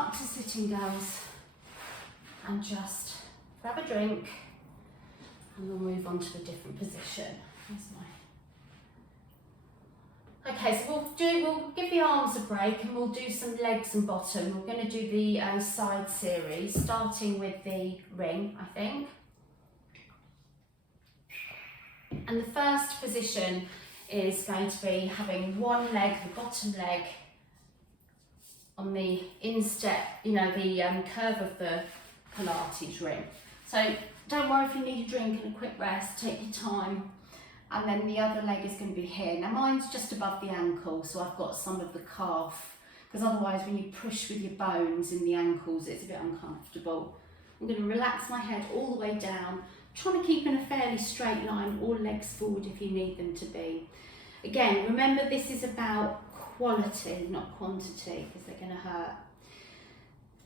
up to sitting, girls, and just grab a drink and we'll move on to a different position. Okay, so we'll give the arms a break and we'll do some legs and bottom. We're going to do the side series, starting with the ring, I think. And the first position is going to be having one leg, the bottom leg, on the instep, you know, the curve of the Pilates ring. So don't worry if you need a drink and a quick rest, take your time. And then the other leg is going to be here. Now mine's just above the ankle, so I've got some of the calf, because otherwise when you push with your bones in the ankles, it's a bit uncomfortable. I'm going to relax my head all the way down, trying to keep in a fairly straight line, or legs forward if you need them to be. Again, remember this is about quality, not quantity, because they're going to hurt.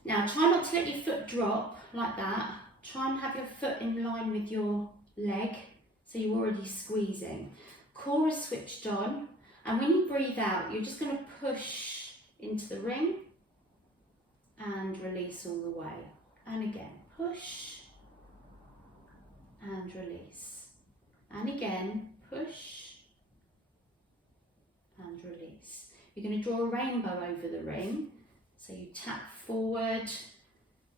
Now try not to let your foot drop like that. Try and have your foot in line with your leg, so you're already squeezing. Core is switched on, and when you breathe out, you're just going to push into the ring and release all the way. And again, push and release. And again, push and release. You're going to draw a rainbow over the ring. So you tap forward,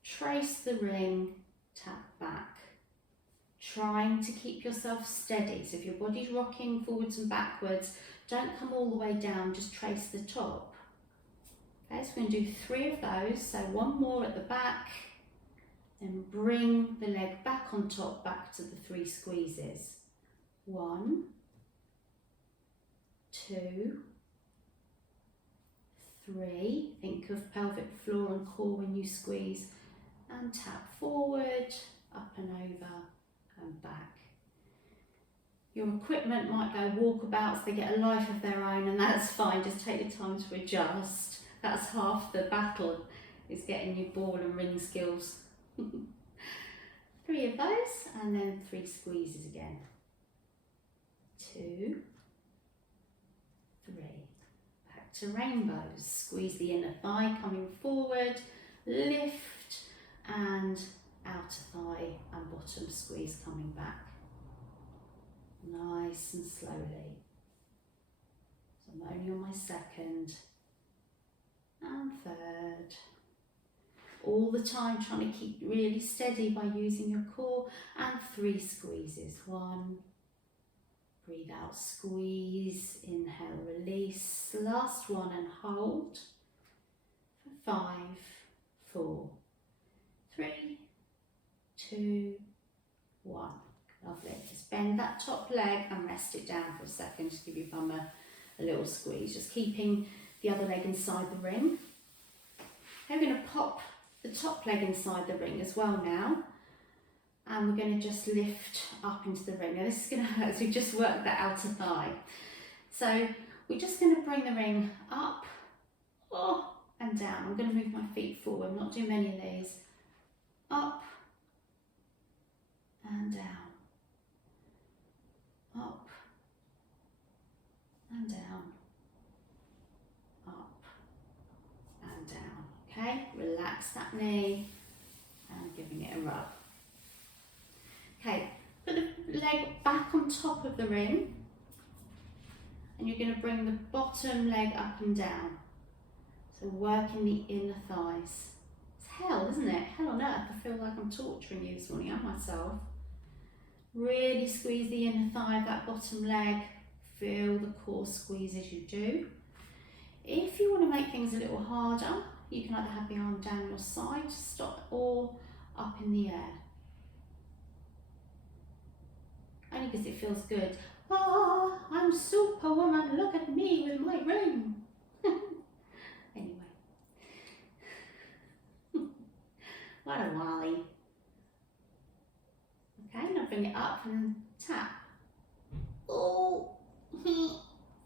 trace the ring, tap back. Trying to keep yourself steady. So if your body's rocking forwards and backwards, don't come all the way down, just trace the top. Okay, so we're going to do 3 of those. So one more at the back, then bring the leg back on top, back to the 3 squeezes. 1, 2, 3. Think of pelvic floor and core when you squeeze, and tap forward, up and over, and back. Your equipment might go walkabouts, they get a life of their own, and that's fine, just take your time to adjust. That's half the battle, is getting your ball and ring skills. 3 of those, and then 3 squeezes again. 2, 3. Back to rainbows. Squeeze the inner thigh coming forward, lift, and outer thigh and bottom squeeze coming back. Nice and slowly. So I'm only on my 2nd and 3rd. All the time trying to keep really steady by using your core, and 3 squeezes. 1, breathe out, squeeze, inhale, release. Last one and hold for 5, 4, 3, 2, 1. Lovely. Just bend that top leg and rest it down for a second. Just give your bum a little squeeze. Just keeping the other leg inside the ring. Okay, we're going to pop the top leg inside the ring as well now. And we're going to just lift up into the ring. Now this is going to hurt as we just worked that outer thigh. So we're just going to bring the ring up, and down. I'm going to move my feet forward. I'm not doing many of these. Up and down. Up and down. Up and down. Okay, relax that knee and giving it a rub. Okay, put the leg back on top of the ring, and you're going to bring the bottom leg up and down. So working the inner thighs. It's hell, isn't it? Hell on earth. I feel like I'm torturing you this morning, and myself. Really squeeze the inner thigh of that bottom leg. Feel the core squeeze as you do. If you want to make things a little harder, you can either have the arm down your side to stop, or up in the air. Only because it feels good. Ah, I'm Superwoman, look at me with my ring. Anyway. What a wally. Okay, now bring it up and tap. Oh,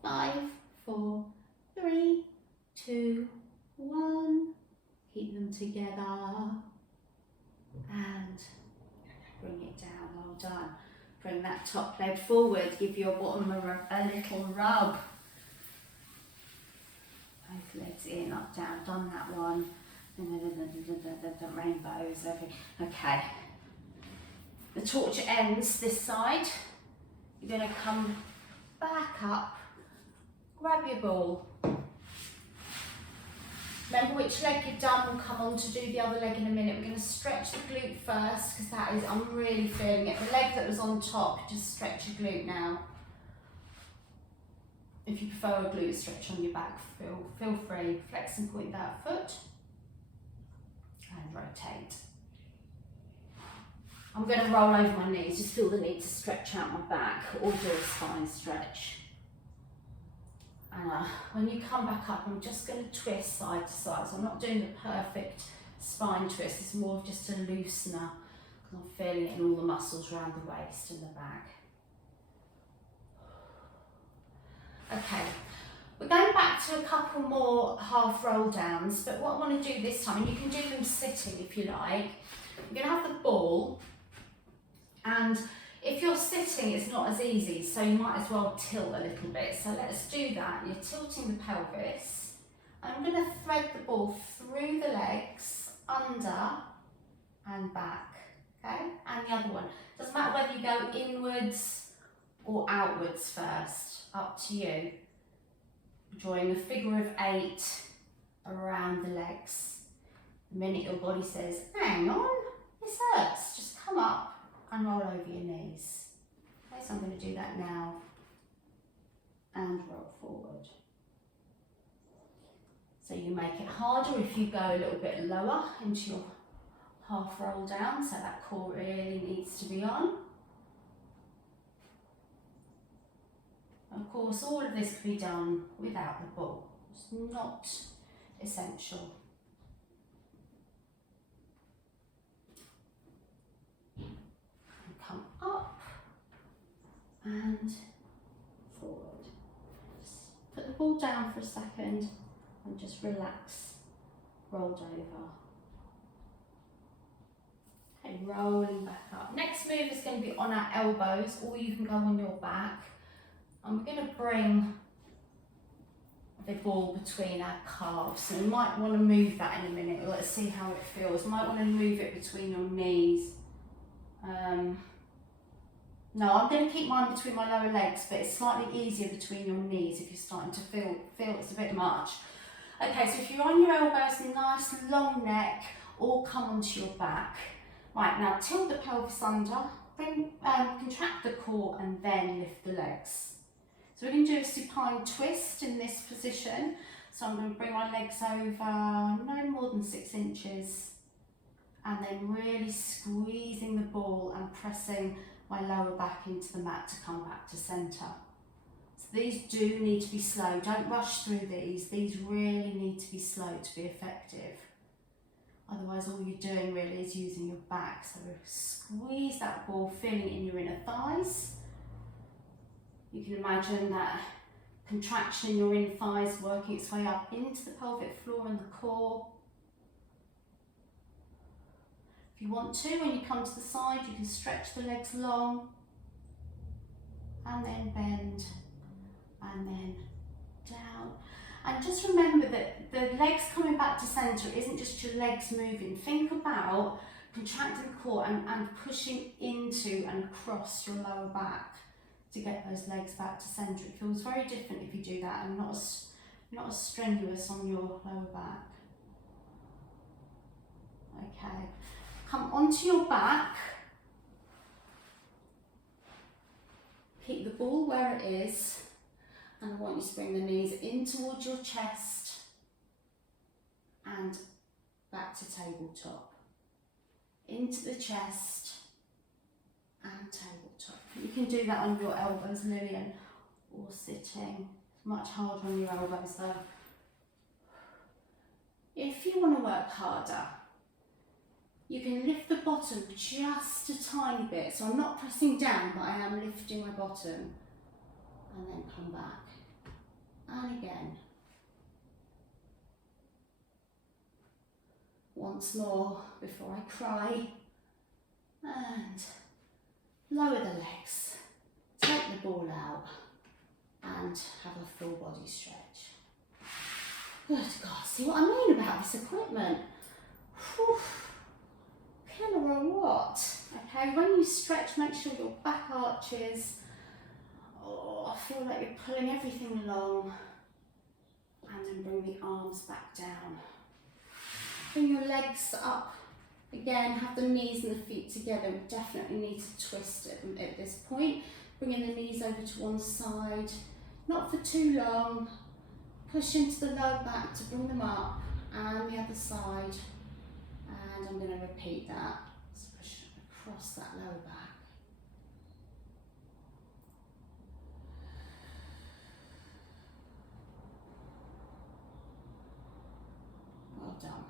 5, 4, 3, 2, 1. Keep them together. And bring it down, well done. Bring that top leg forward, give your bottom a little rub. Both legs in, up, down, done that one. Rainbows, okay. The torture ends this side. You're going to come back up, grab your ball. Remember which leg you've done, we'll come on to do the other leg in a minute. We're going to stretch the glute first because that is, I'm really feeling it. The leg that was on top, just stretch your glute now. If you prefer a glute stretch on your back, feel free. Flex and point that foot and rotate. I'm going to roll over my knees, just feel the need to stretch out my back or do a spine stretch. And when you come back up, I'm just going to twist side to side. So I'm not doing the perfect spine twist, it's more of just a loosener because I'm feeling it in all the muscles around the waist and the back. Okay, we're going back to a couple more half roll downs, but what I want to do this time, and you can do them sitting if you like, you're going to have the ball, and if you're sitting it's not as easy, so you might as well tilt a little bit. So let's do that. You're tilting the pelvis. I'm going to thread the ball through the legs, under and back, okay? And the other one. Doesn't matter whether you go inwards or outwards first, up to you. Drawing a figure of 8 around the legs. The minute your body says, hang on, this hurts, just come up and roll over your knees. Okay, so I'm going to do that now and roll forward. So you make it harder if you go a little bit lower into your half roll down, so that core really needs to be on. Of course, all of this can be done without the ball. It's not essential. Come up and forward. Just put the ball down for a second and just relax, rolled over. Okay, rolling back up. Next move is going to be on our elbows, or you can go on your back. And we're going to bring the ball between our calves. So you might want to move that in a minute. Let's see how it feels. You might want to move it between your knees. No, I'm going to keep mine between my lower legs, but it's slightly easier between your knees if you're starting to feel it's a bit much. Okay, so if you're on your elbows, nice long neck, all come onto your back. Right, now tilt the pelvis under, contract the core and then lift the legs. So we're going to do a supine twist in this position. So I'm going to bring my legs over no more than 6 inches and then really squeezing the ball and pressing my lower back into the mat to come back to centre. So these do need to be slow. Don't rush through these. These really need to be slow to be effective. Otherwise all you're doing really is using your back. So squeeze that ball, feeling it in your inner thighs. You can imagine that contraction in your inner thighs working its way up into the pelvic floor and the core. If you want to, when you come to the side, you can stretch the legs long and then bend and then down. And just remember that the legs coming back to centre isn't just your legs moving. Think about contracting the core and pushing into and across your lower back to get those legs back to centre. It feels very different if you do that and not as strenuous on your lower back. Okay, come onto your back. Keep the ball where it is, and I want you to bring the knees in towards your chest and back to tabletop. Into the chest and tabletop. You can do that on your elbows, Lillian, or sitting. It's much harder on your elbows though. If you want to work harder, you can lift the bottom just a tiny bit. So I'm not pressing down, but I am lifting my bottom. And then come back. And again. Once more before I cry. And lower the legs. Take the ball out. And have a full body stretch. Good God, see what I mean about this equipment? Pillar or what? Okay, when you stretch, make sure your back arches. Oh, I feel like you're pulling everything long. And then bring the arms back down. Bring your legs up. Again, have the knees and the feet together. We definitely need to twist at this point. Bringing the knees over to one side. Not for too long. Push into the lower back to bring them up. And the other side. And I'm going to repeat that. So push across that lower back. Well done.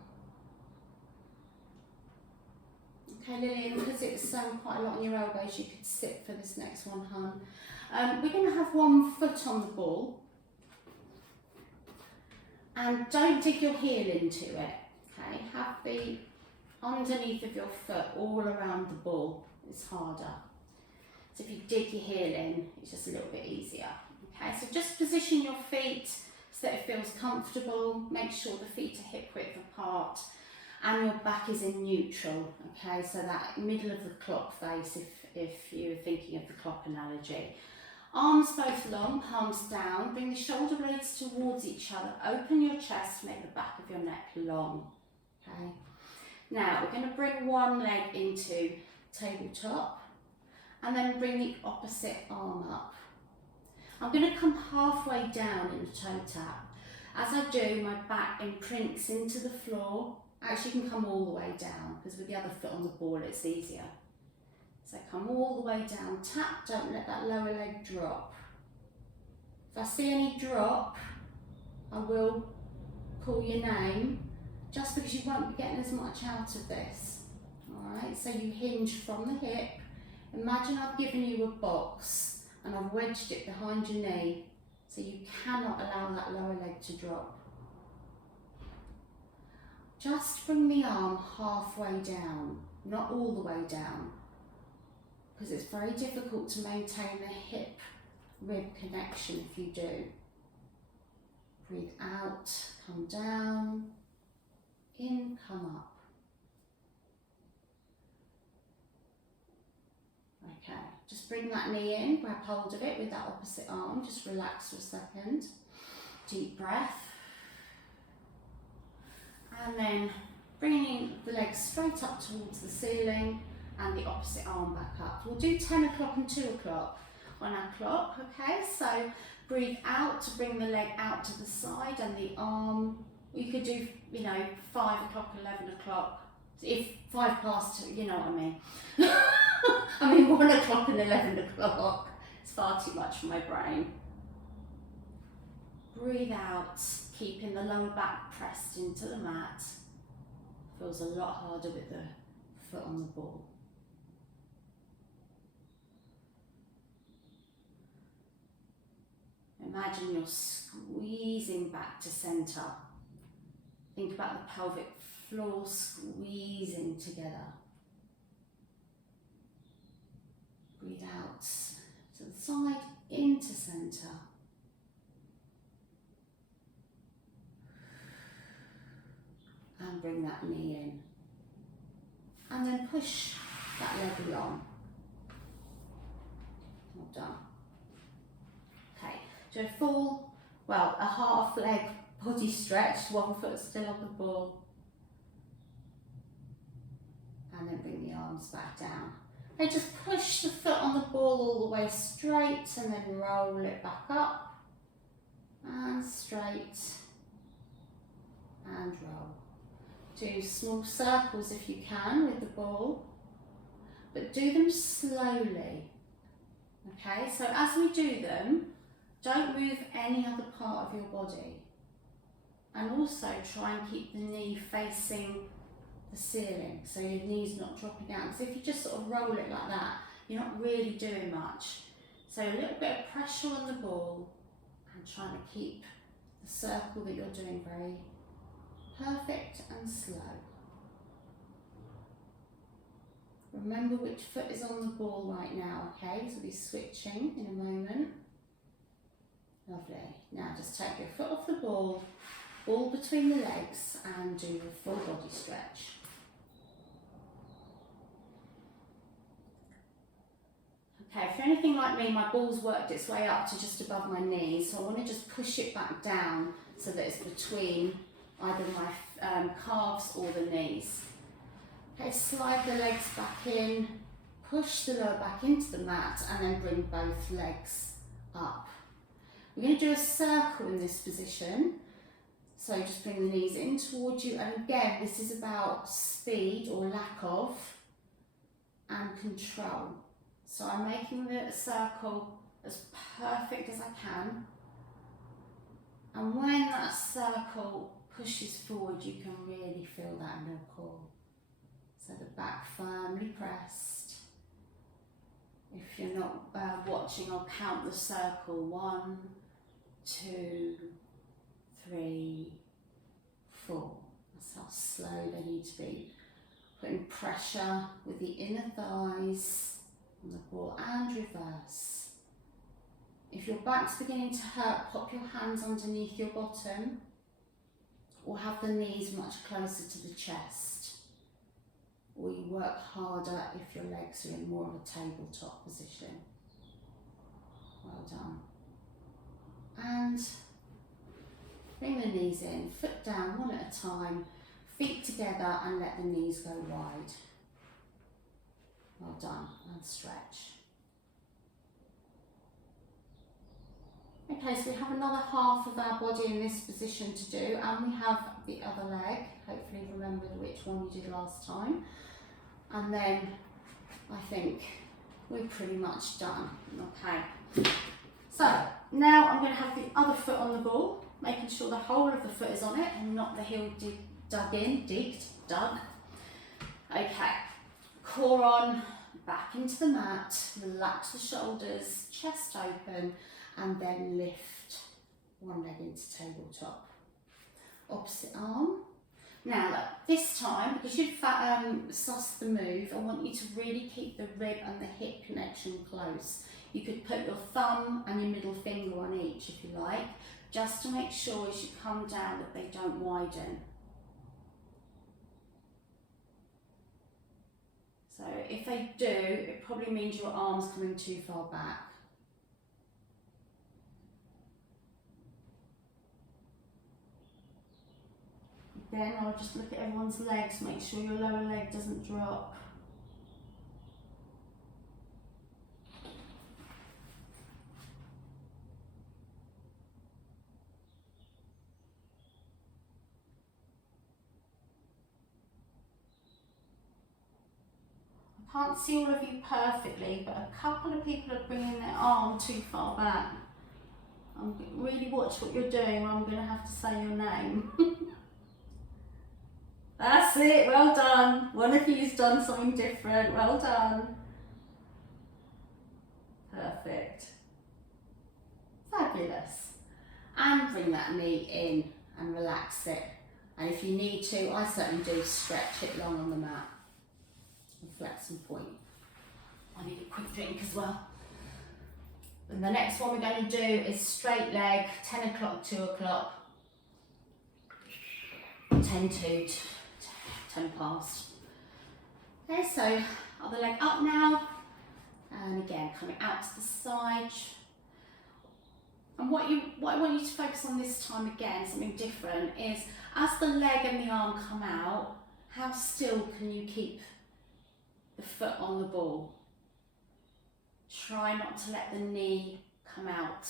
Okay, Lillian, because it's quite a lot on your elbows, you could sit for this next one, hon. We're going to have one foot on the ball. And don't dig your heel into it. Okay, have the underneath of your foot all around the ball. It's harder. So if you dig your heel in, it's just a little bit easier. Okay, so just position your feet so that it feels comfortable. Make sure the feet are hip width apart and your back is in neutral. Okay, so that middle of the clock face, if you're thinking of the clock analogy. Arms both long, palms down. Bring the shoulder blades towards each other. Open your chest, make the back of your neck long. Okay. Now we're going to bring one leg into tabletop and then bring the opposite arm up. I'm going to come halfway down in a toe tap. As I do, my back imprints into the floor. Actually, you can come all the way down because with the other foot on the ball, it's easier. So come all the way down, tap, don't let that lower leg drop. If I see any drop, I will call your name, just because you won't be getting as much out of this. Alright, so you hinge from the hip. Imagine I've given you a box and I've wedged it behind your knee, so you cannot allow that lower leg to drop. Just bring the arm halfway down, not all the way down, because it's very difficult to maintain the hip rib connection if you do. Breathe out, come down, in, come up. Okay, just bring that knee in, grab hold of it with that opposite arm, just relax for a second. Deep breath. And then bringing the legs straight up towards the ceiling and the opposite arm back up. We'll do 10 o'clock and 2 o'clock on our clock, okay? So breathe out to bring the leg out to the side and the arm. You could do, 5 o'clock, 11 o'clock. If 5 past, you know what I mean. I mean 1 o'clock and 11 o'clock. It's far too much for my brain. Breathe out, keeping the lower back pressed into the mat. Feels a lot harder with the foot on the ball. Imagine you're squeezing back to centre. Think about the pelvic floor squeezing together. Breathe out to the side, into centre. And bring that knee in. And then push that leg along. Well done. Okay, so a half leg body stretch, one foot still on the ball. And then bring the arms back down. Okay, just push the foot on the ball all the way straight and then roll it back up. And straight. And roll. Do small circles if you can with the ball, but do them slowly. Okay, so as we do them, don't move any other part of your body. And also try and keep the knee facing the ceiling, so your knee's not dropping out. Because if you just sort of roll it like that, you're not really doing much. So a little bit of pressure on the ball and trying to keep the circle that you're doing very perfect and slow. Remember which foot is on the ball right now, okay? So we'll be switching in a moment. Lovely. Now just take your foot off the ball between the legs and do a full body stretch. Okay, if you're anything like me, my ball's worked its way up to just above my knees, so I want to just push it back down so that it's between either my calves or the knees. Okay, slide the legs back in, push the lower back into the mat, and then bring both legs up. We're going to do a circle in this position, so just bring the knees in towards you, and again, this is about speed or lack of, and control. So I'm making the circle as perfect as I can, and when that circle pushes forward, you can really feel that in your core. So the back firmly pressed. If you're not watching, I'll count the circle. 1, 2, 3, 4. That's how slow they need to be. Putting pressure with the inner thighs on the ball and reverse. If your back's beginning to hurt, pop your hands underneath your bottom or have the knees much closer to the chest. Or you work harder if your legs are in more of a tabletop position. Well done. And bring the knees in, foot down one at a time, feet together, and let the knees go wide. Well done, and stretch. Okay, so we have another half of our body in this position to do, and we have the other leg. Hopefully you remembered which one you did last time. And then I think we're pretty much done. Okay, so now I'm going to have the other foot on the ball, making sure the whole of the foot is on it and not the heel dug. Okay, core on, back into the mat, relax the shoulders, chest open, and then lift one leg into tabletop. Opposite arm. Now this time, because you've sussed the move, I want you to really keep the rib and the hip connection close. You could put your thumb and your middle finger on each if you like, just to make sure as you come down that they don't widen. So if they do, it probably means your arm's coming too far back. Then I'll just look at everyone's legs, make sure your lower leg doesn't drop. I can't see all of you perfectly, but a couple of people are bringing their arm too far back. Really watch what you're doing, or I'm going to have to say your name. That's it, well done. One of you's done something different, well done. Perfect. Fabulous. And bring that knee in and relax it. And if you need to, I certainly do, stretch it long on the mat. And flex and point. I need a quick drink as well. And the next one we're going to do is straight leg, 10 o'clock, 2 o'clock, 10 to 10 past. Okay, so other leg up now, and again coming out to the side. And what I want you to focus on this time, again, something different, is as the leg and the arm come out, how still can you keep the foot on the ball? Try not to let the knee come out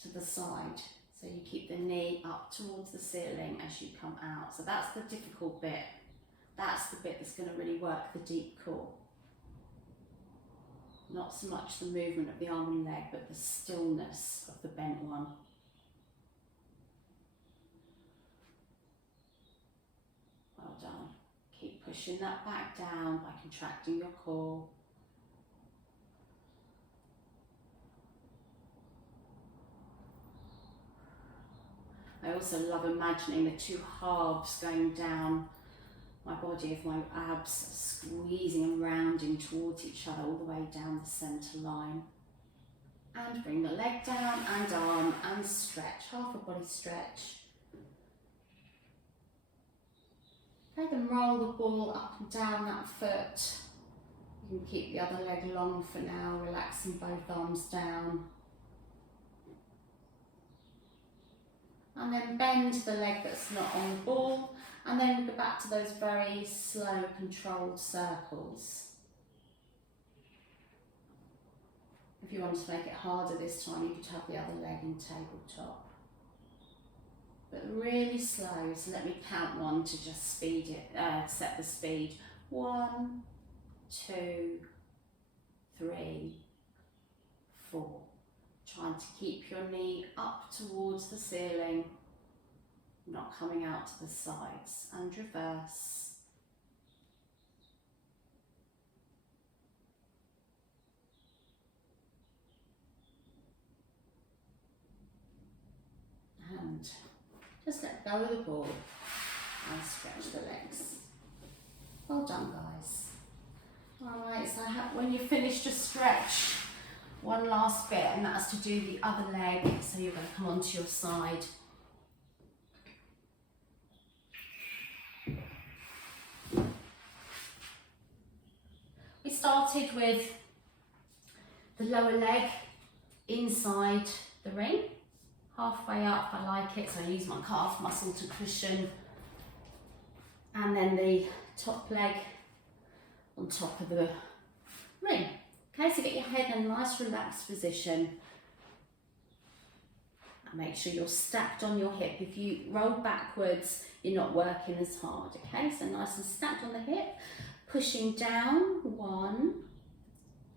to the side. So you keep the knee up towards the ceiling as you come out. So that's the difficult bit. That's the bit that's going to really work the deep core. Not so much the movement of the arm and leg, but the stillness of the bent one. Well done. Keep pushing that back down by contracting your core. I also love imagining the two halves going down my body of my abs, squeezing and rounding towards each other all the way down the centre line. And bring the leg down and arm and stretch, half a body stretch. Okay, then roll the ball up and down that foot. You can keep the other leg long for now, relaxing both arms down. And then bend the leg that's not on the ball, and then we'll go back to those very slow, controlled circles. If you wanted to make it harder this time, you could have the other leg in tabletop. But really slow, so let me count one to just speed it, set the speed. 1, 2, 3, 4. Trying to keep your knee up towards the ceiling, not coming out to the sides, and reverse. And just let go of the ball and stretch the legs. Well done, guys. Alright, so when you finish, just stretch one last bit, and that's to do the other leg. So you're going to come onto your side. We started with the lower leg inside the ring, halfway up. I like it, so I use my calf muscle to cushion, and then the top leg on top of the ring. Okay, so get your head in a nice relaxed position. And make sure you're stacked on your hip. If you roll backwards, you're not working as hard. Okay, so nice and stacked on the hip. Pushing down, 1,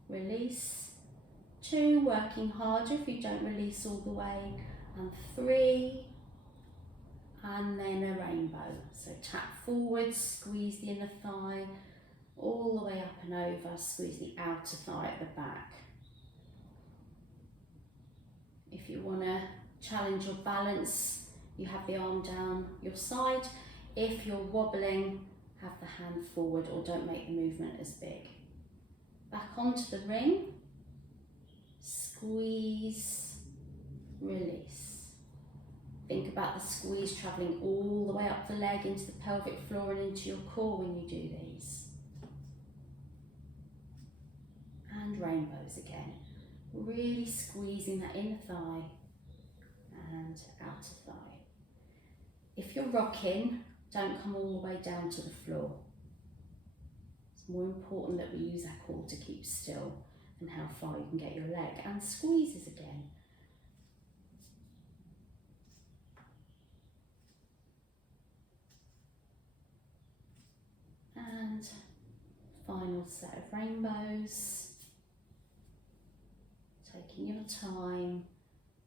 release, 2, working harder if you don't release all the way, and 3, and then a rainbow. So tap forward, squeeze the inner thigh, all the way up and over, squeeze the outer thigh at the back. If you want to challenge your balance, you have the arm down your side. If you're wobbling, have the hand forward, or don't make the movement as big. Back onto the ring, squeeze, release. Think about the squeeze travelling all the way up the leg into the pelvic floor and into your core when you do these. And rainbows again. Really squeezing that inner thigh and outer thigh. If you're rocking, don't come all the way down to the floor. It's more important that we use our core to keep still and how far you can get your leg. And squeezes again. And final set of rainbows. Taking your time,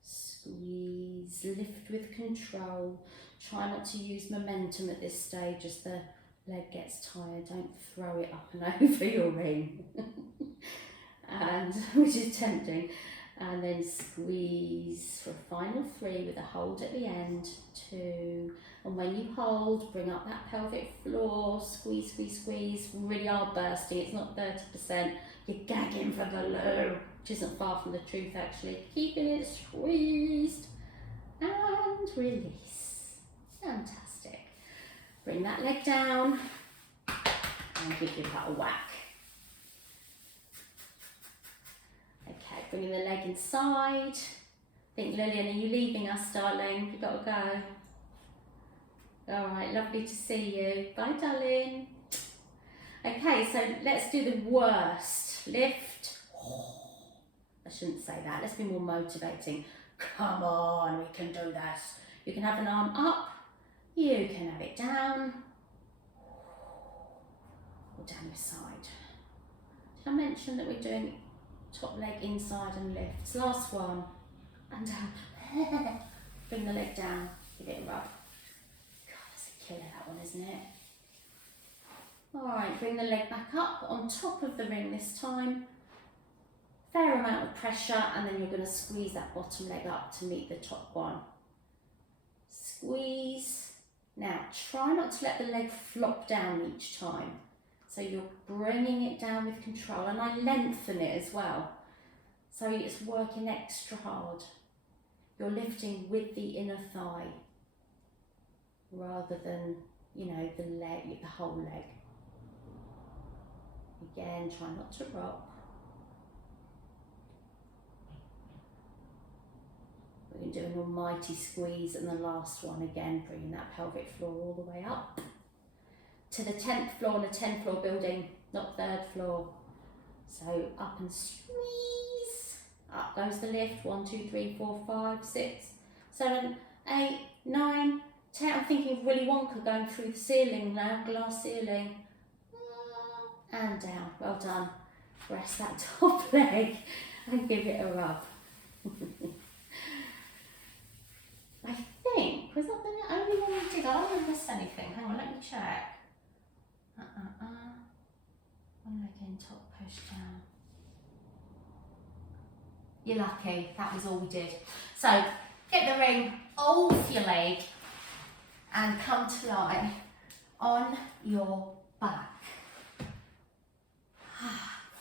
squeeze, lift with control. Try not to use momentum at this stage as the leg gets tired. Don't throw it up and over your ring, and which is tempting. And then squeeze for a final 3 with a hold at the end, 2. And when you hold, bring up that pelvic floor, squeeze, squeeze, squeeze. We really are bursting, it's not 30%. You're gagging for the loo, which isn't far from the truth actually. Keeping it squeezed and release. Fantastic. Bring that leg down and give your butt a whack. Okay, bringing the leg inside. I think, Lillian, are you leaving us, darling? You've got to go. All right, lovely to see you. Bye, darling. Okay, so let's do the worst. Lift. I shouldn't say that. Let's be more motivating. Come on, we can do this. You can have an arm up. You can have it down. Or down your side. Did I mention that we're doing top leg inside and lifts? Last one. And down. Bring the leg down. Give it a rub. God, that's a killer, that one, isn't it? Alright, bring the leg back up on top of the ring this time. Fair amount of pressure, and then you're going to squeeze that bottom leg up to meet the top one. Squeeze. Now, try not to let the leg flop down each time. So you're bringing it down with control, and I lengthen it as well. So it's working extra hard. You're lifting with the inner thigh rather than, you know, the leg, the whole leg. Again, try not to rock. We're going to do an almighty squeeze, and the last one again, bringing that pelvic floor all the way up to the 10th floor in a 10th floor building, not 3rd floor. So up and squeeze. Up goes the lift. 1, 2, 3, 4, 5, 6, 7, 8, 9, 10. I'm thinking of Willy Wonka going through the ceiling now, glass ceiling. And down. Well done. Rest that top leg and give it a rub. I think, was that the only one we did? I don't want to miss anything. Hang on, let me check. One leg in, top push down. You're lucky, that was all we did. So, get the ring off your leg and come to lie on your back.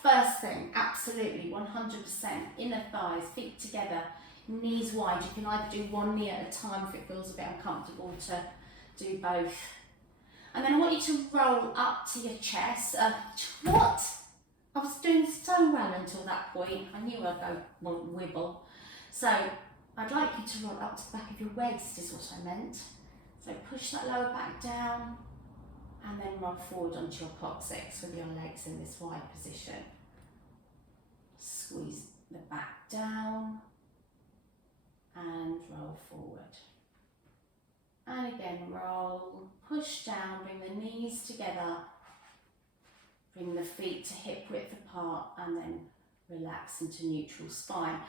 First thing, absolutely, 100%, inner thighs, feet together, knees wide. You can either do one knee at a time if it feels a bit uncomfortable to do both. And then I want you to roll up to your chest. What? I was doing so well until that point. I knew I'd go wibble. So I'd like you to roll up to the back of your waist is what I meant. So push that lower back down and then roll forward onto your coccyx with your legs in this wide position. Squeeze the back down and roll forward. And again, roll, push down, bring the knees together, bring the feet to hip width apart, and then relax into neutral spine.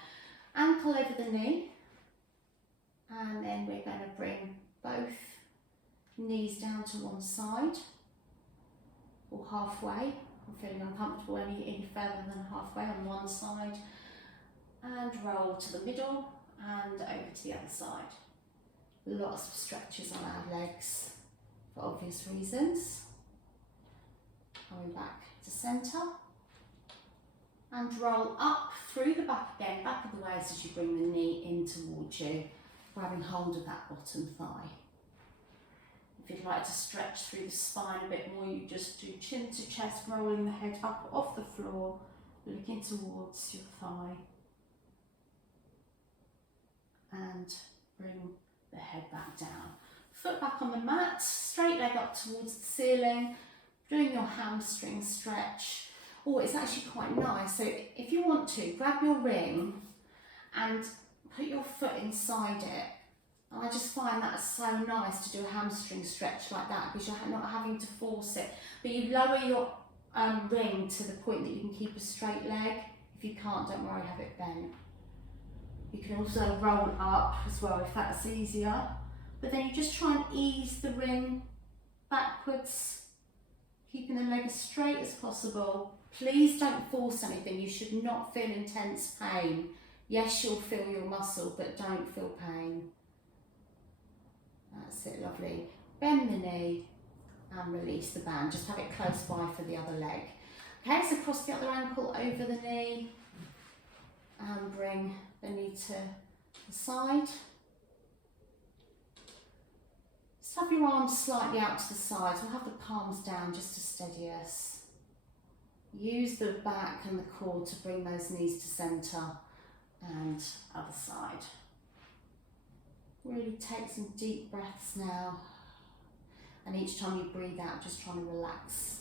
Ankle over the knee, and then we're going to bring both knees down to one side, or halfway. I'm feeling uncomfortable any further than halfway on one side, and roll to the middle and over to the other side. Lots of stretches on our legs for obvious reasons. Coming back to centre and roll up through the back again, back of the waist as you bring the knee in towards you, grabbing hold of that bottom thigh. If you'd like to stretch through the spine a bit more, you just do chin to chest, rolling the head up off the floor, looking towards your thigh, and bring the head back down. Foot back on the mat, straight leg up towards the ceiling, doing your hamstring stretch. Oh, it's actually quite nice. So if you want to, grab your ring and put your foot inside it. And I just find that so nice to do a hamstring stretch like that because you're not having to force it. But you lower your ring to the point that you can keep a straight leg. If you can't, don't worry, have it bent. You can also roll up as well if that's easier. But then you just try and ease the ring backwards, keeping the leg as straight as possible. Please don't force anything. You should not feel intense pain. Yes, you'll feel your muscle, but don't feel pain. That's it, lovely. Bend the knee and release the band. Just have it close by for the other leg. Okay, so cross the other ankle over the knee and bring the knee to the side. Just have your arms slightly out to the sides. We'll have the palms down just to steady us. Use the back and the core to bring those knees to centre and other side. Really take some deep breaths now. And each time you breathe out, just trying to relax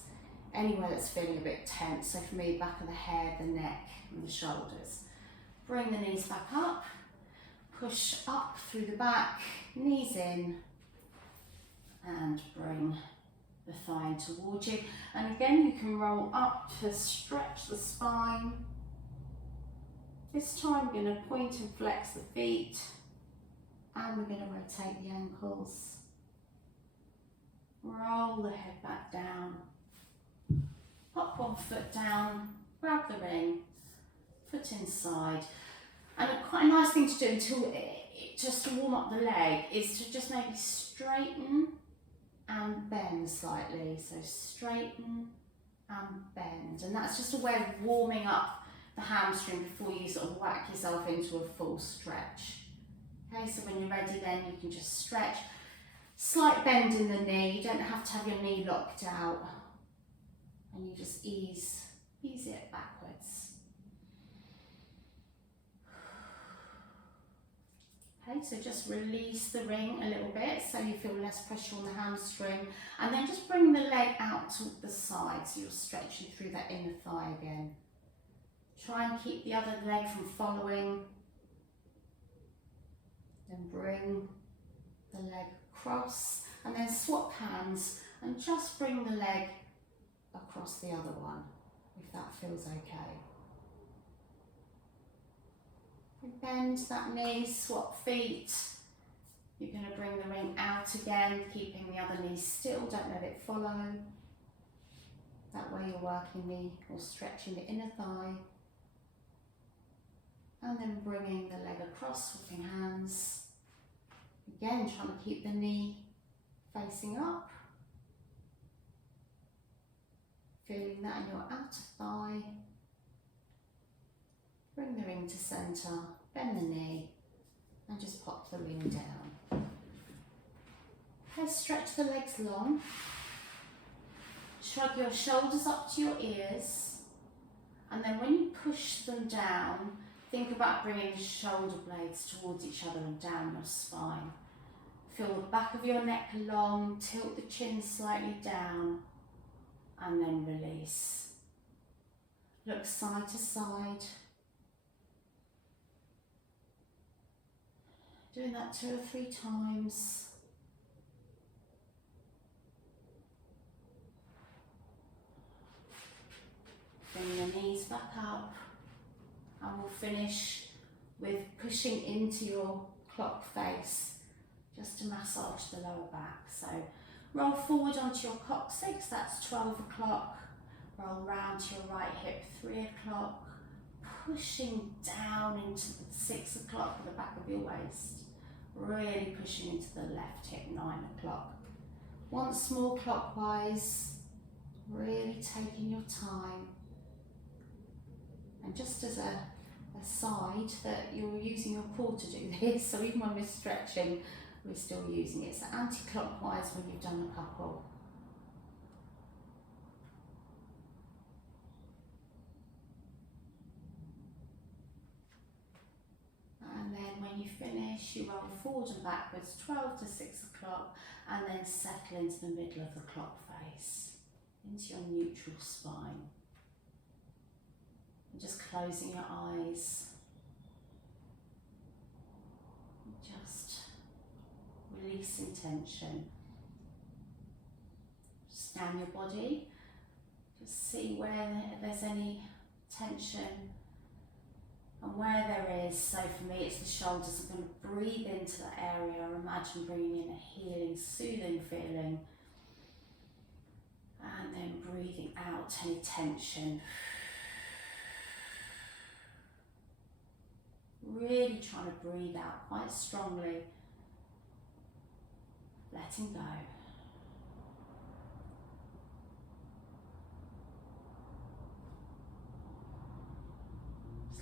anywhere that's feeling a bit tense. So for me, back of the head, the neck and the shoulders. Bring the knees back up. Push up through the back, knees in. And bring the thigh towards you. And again, you can roll up to stretch the spine. This time we're going to point and flex the feet. And we're going to rotate the ankles. Roll the head back down. Pop one foot down, grab the ring, foot inside. And quite a nice thing to do just to warm up the leg is to just maybe straighten and bend slightly. So straighten and bend. And that's just a way of warming up the hamstring before you sort of whack yourself into a full stretch. Okay, so when you're ready then you can just stretch. Slight bend in the knee, you don't have to have your knee locked out. and you just ease it backwards. Okay, so just release the ring a little bit so you feel less pressure on the hamstring, and then just bring the leg out to the side so you're stretching through that inner thigh again. Try and keep the other leg from following. Then bring the leg across, and then swap hands and just bring the leg across the other one, if that feels okay. And bend that knee, swap feet. You're going to bring the ring out again, keeping the other knee still, don't let it follow. That way you're working or stretching the inner thigh. And then bringing the leg across, swapping hands. Again, trying to keep the knee facing up. Feeling that in your outer thigh. Bring the ring to centre, bend the knee, and just pop the ring down. Okay, stretch the legs long. Shrug your shoulders up to your ears, and then when you push them down, think about bringing the shoulder blades towards each other and down your spine. Feel the back of your neck long, tilt the chin slightly down, and then release. Look side to side. Doing that 2 or 3 times. Bring the knees back up, and we'll finish with pushing into your clock face just to massage the lower back. So roll forward onto your coccyx, that's 12 o'clock. Roll round to your right hip, 3 o'clock. Pushing down into the 6 o'clock at the back of your waist. Really pushing into the left hip, 9 o'clock. Once more clockwise, really taking your time. And just as a side that you're using your core to do this, so even when we're stretching, we're still using it. So anti-clockwise when you've done a couple. And then when you finish, you roll forward and backwards, 12 to 6 o'clock, and then settle into the middle of the clock face, into your neutral spine. And just closing your eyes. Just releasing tension. Scan your body. Just see where there's any tension. And where there is, so for me it's the shoulders. I'm going to breathe into that area. Imagine bringing in a healing, soothing feeling. And then breathing out any tension. Really trying to breathe out quite strongly. Letting go.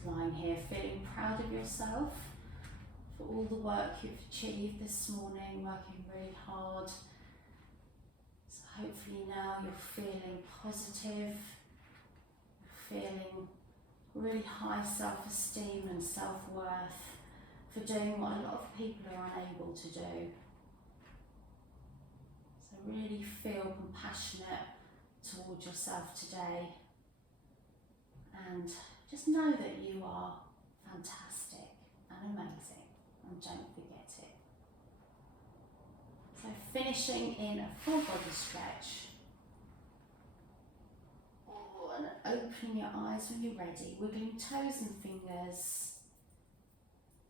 Lying here feeling proud of yourself for all the work you've achieved this morning, working really hard. So hopefully now you're feeling positive, you're feeling really high self-esteem and self-worth for doing what a lot of people are unable to do. So really feel compassionate towards yourself today, and just know that you are fantastic and amazing, and don't forget it. So finishing in a full body stretch. Oh, and opening your eyes when you're ready, wiggling toes and fingers.